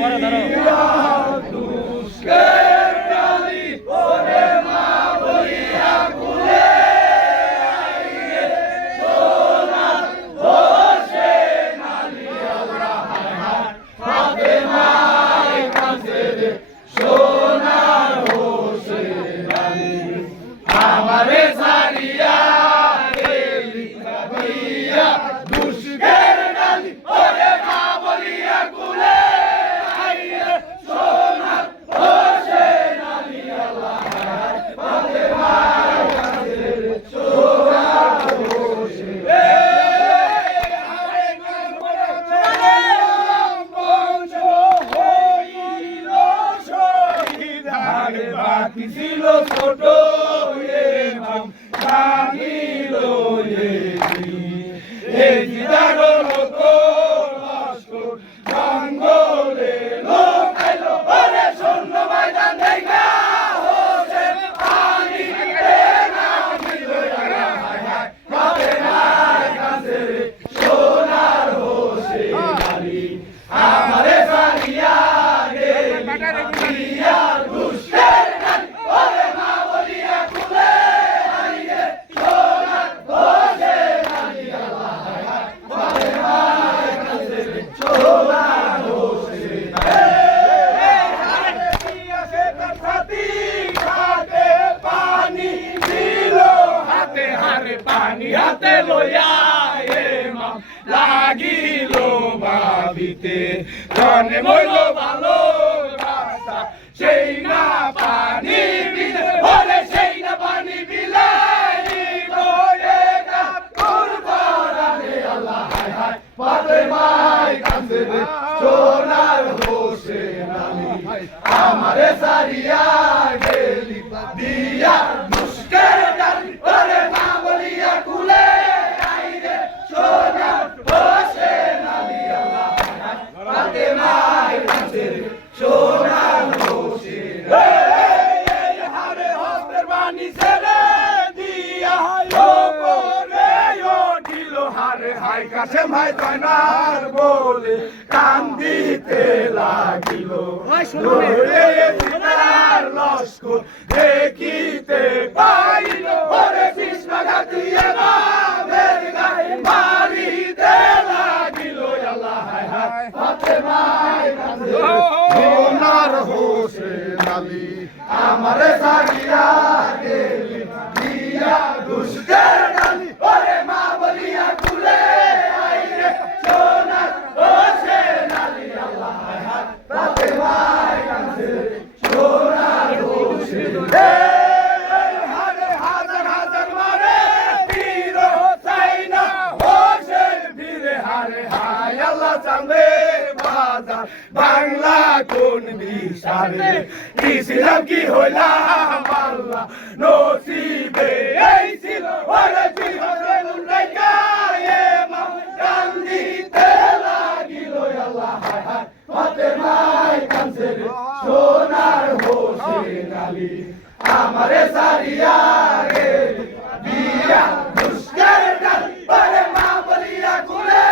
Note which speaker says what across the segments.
Speaker 1: বাকি এই জিদারো লোক লস্কর জঙ্গলে লোক আইলো ওরে শূন্য ময়দান দেখা হোসেন পানি নামিল হায় হায় হবে না কাছে সোনার হোসেন আলী আমারে সারিয়া গেলি ইয়ার দুষ্টের গান ওরে মা বলিয়া খুলে আইয়ে সোনার হোসেন আলী আল্লাহ হায় হায় হবে না কাছে সোনার হোসেন পানি দিল হাতে হারে পানি হাতে লইয়া এমাম লাগিল ভাবিতে ধনে মইল ভালো সেই না পানি বিলে সেই না পানি রে সোনার সারিয়া গেলি, দিয়া মুস্কের ডালি ওরে মা বলিয়া কুলে আইরে সোনার হোসেন আলী আল্লাহ হায় হায় পাতে মাই কান্দে রে সোনার হোসেন এই, এই, হারে হস্তের বাণী ছেড়ে দিয়া ওপরে উঠিল হাই কাছে ভাই তয়নার বলে কান্দিতে লাগিল। সীতার লস্কর দেখিতে পাইল। ওরে কৃষ্ণঘাটিয়ে বামের গায়ে মারিতে লাগিল। আল্লাহ হায় হাতে মাই কাঁদে। সোনার হোসেন আলী আমারে সারিয়া গেলি দিয়া দুষ্টের ডালি ওরে মা বলিয়া কুলে আইরে সোনার হোসেন আলী আল্লাহ হায় হায় রাতে মাই কাঁদে সোনার হোসেন এই হারে হাজার হাজার মারে পীর চাইনা হোসেন ফিরে হারে হায় চাঁদে বাজার বাংলা কোন বিশারে ইসলাম কি হইলাম আল্লাহ? নসিবে এই ছিল ওরে জীবনের উল্লেখা। এমাম কান্দিতে লাগিল আল্লাহ, হায় হায়। হাতে কানছে সোনার হোসেন আলী। আমারে সারিয়া গেলি দিয়া দুষ্টের ডাল ওরে মা বলিয়া কুলে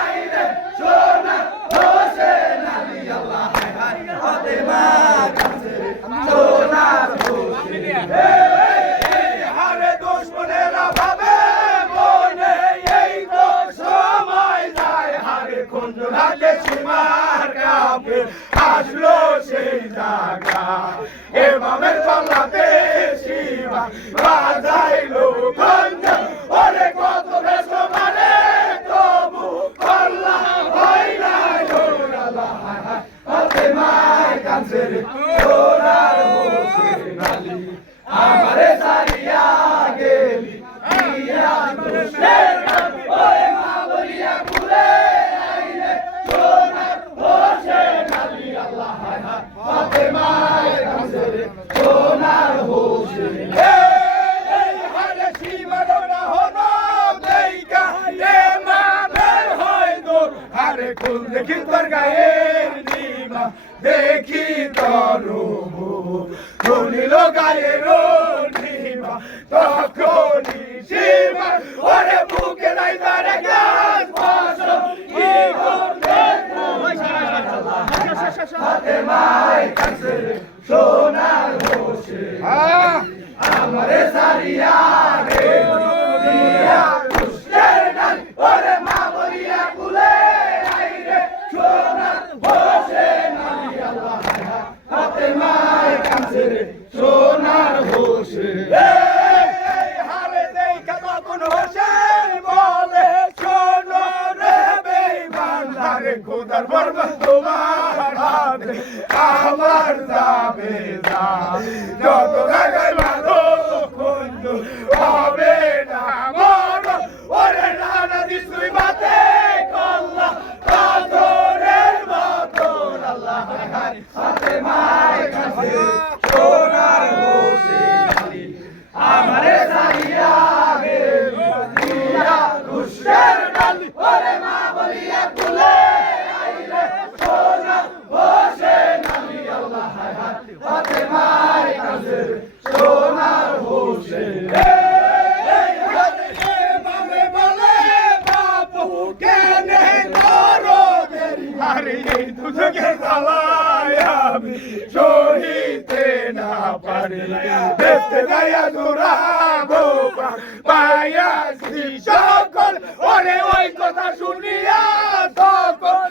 Speaker 1: আইরে সোনার হোসেন আলী আল্লাহ হায় হায় হাতে মাই কানছে রে সোনার হোসেন এই, এই, হারে দুশ্মনেরা ভাবে মনে এই তো সময় যায় হারে কুঞ্জ রাতে সীমার কাপে আসলো সেই জায়গা এভাবে পাল্লাতে সীমা আরে কুল দেখি তোর গায়ের নিমা দেখি তোর রলিল গায়ের নিমা তখনই সীমা ওরে বুকে নাই তার গাছ ফসল কি করবে হাতে মাই কাছে সোনার বসে আমারে সারিয়া রে। तुझके तलाया भी सोहीते ना पारी देखते दया दुरागो পায়া শ্রী সকল ওরে ওই কথা শুনিয়া সকল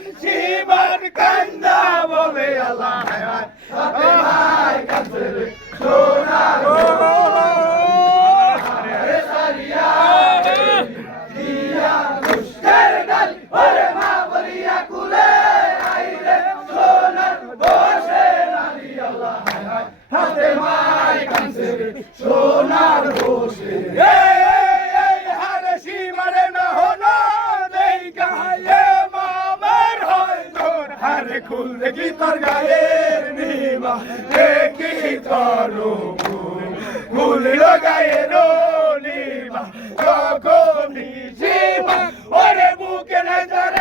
Speaker 1: সোনার হোসেন হারে সীমারে না হলো দেই গায়ে, মামের হয় তোর হারে খুল। দেখি তোর গায়ে নিমা। দেখি তোর খুলিল গায়ে রো নিমা ওরে বুকে নজরে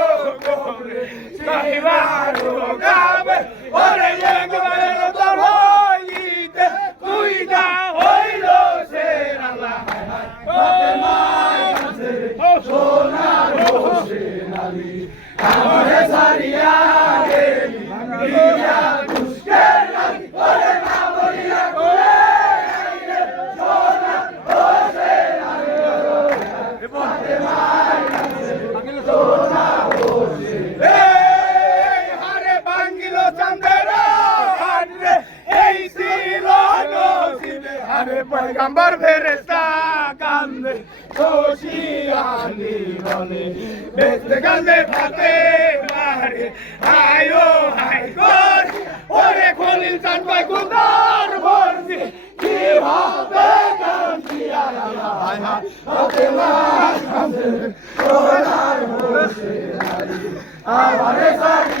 Speaker 1: Mahivaru Kabe, Ore Yengu কাম্বার ফেরেস্তা কান্দে, খুশি আনি বলে বেতে গালে ফাতে মারে। আয়ো হাই কর ওরে খলিল চান পাই গুদার ভরছি কি ভাবে কান্দি আয়া আয়া ওতে মা কান্দে ওরার ভরছি আবারে সারি